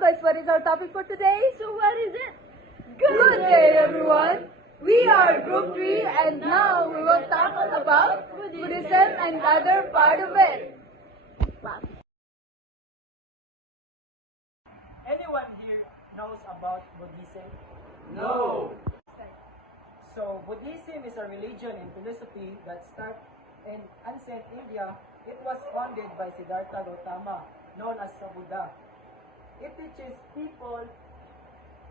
guys, what is our topic for today? So what is it? Good day, everyone. We are Group 3 and now we will talk about Buddhism and other part of it. Anyone here knows about Buddhism? No! So, Buddhism is a religion and philosophy that started in ancient India. It was founded by Siddhartha Gautama, known as the Buddha. It teaches people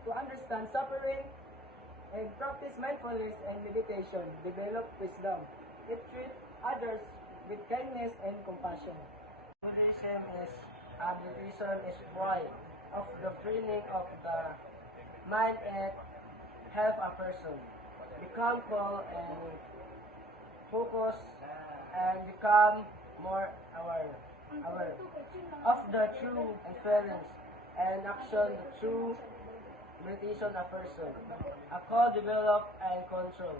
to understand suffering and practice mindfulness and meditation, develop wisdom. It treats others with kindness and compassion. Buddhism is a meditation is way of the training of the mind and help a person become calm and focus and become more aware of the true feelings and action the true meditation a person a call develop and control.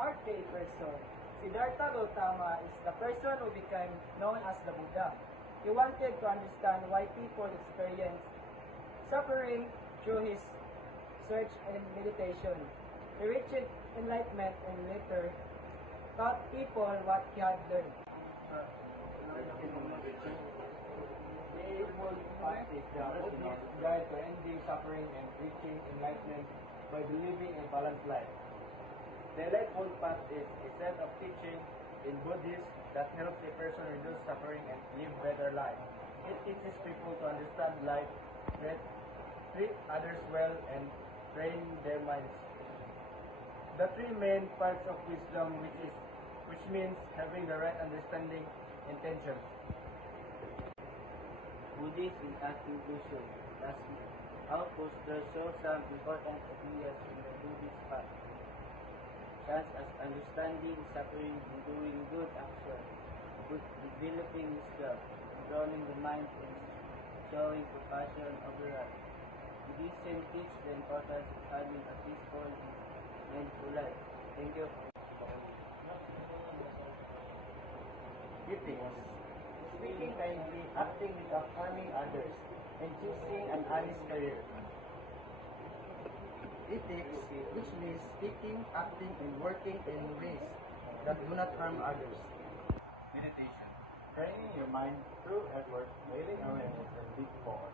Arcade person. Siddhartha Gautama is the person who became known as the Buddha. He wanted to understand why people experience suffering through his search and meditation. He reached enlightenment and later taught people what he had learned. The Eightfold Path is the Buddhist guide to ending suffering and reaching enlightenment by believing a balanced life. The Eightfold Path is a set of teaching in Buddhism that helps a person reduce suffering and live better life. It teaches people to understand life, treat others well, and train their minds. The three main parts of wisdom, which means having the right understanding intentions. Buddhism in conclusion. Lastly, our poster shows some important ideas in the Buddhist path, such as understanding suffering and doing good action, developing wisdom, controlling the mind, and showing compassion overall. Buddhism teaches the importance of having a peaceful and mindful life. Thank you. Ethics. Speaking kindly, acting without harming others, and choosing an honest career. Ethics, which means speaking, acting, and working in ways that do not harm others. Meditation. Training your mind through effort, waiting awareness, and deep focus.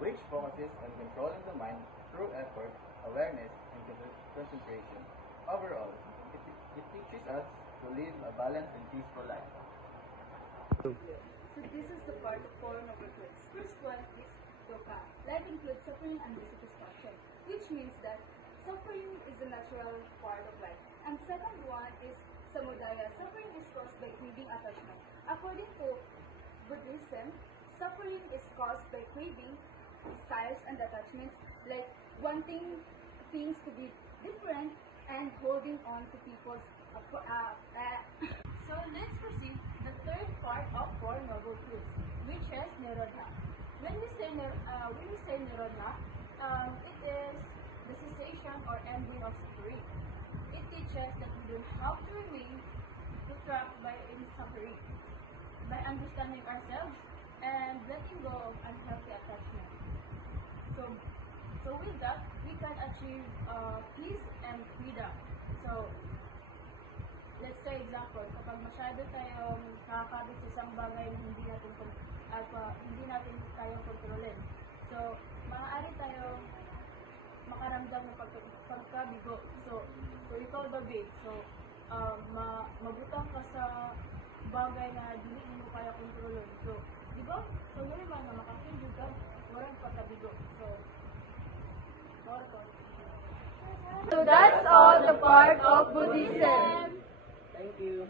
Which focuses on controlling the mind through effort, awareness, and concentration. Overall, it teaches us to live a balanced and peaceful life. So this is the part of 4 noble truths. First one is dukkha. Life includes suffering and dissatisfaction, which means that suffering is a natural part of life. And second one is samudaya. Suffering is caused by craving attachment. According to Buddhism, suffering is caused by craving, desires, and attachments, like wanting things to be different and holding on to people's So let's proceed the third part of 4 noble truths, which is nirodha. When we say nirodha, it is the cessation or ending of suffering. It teaches that we don't have to remain trapped by any suffering, by understanding ourselves and letting go of unhealthy attachment. So with that, we can achieve peace and freedom. So let's say example, kapag masyado tayong nakakabit sa isang bagay na hindi natin kayang kontrolin. So, maaari tayong makaramdam ng pagkabigo. So ikaw babe, mabutang ka sa bagay na hindi mo kaya kontrolin. So, di ba? So, naman na makakindi ka, walang pagkabigo. So that's all the part of Buddhism. Thank you.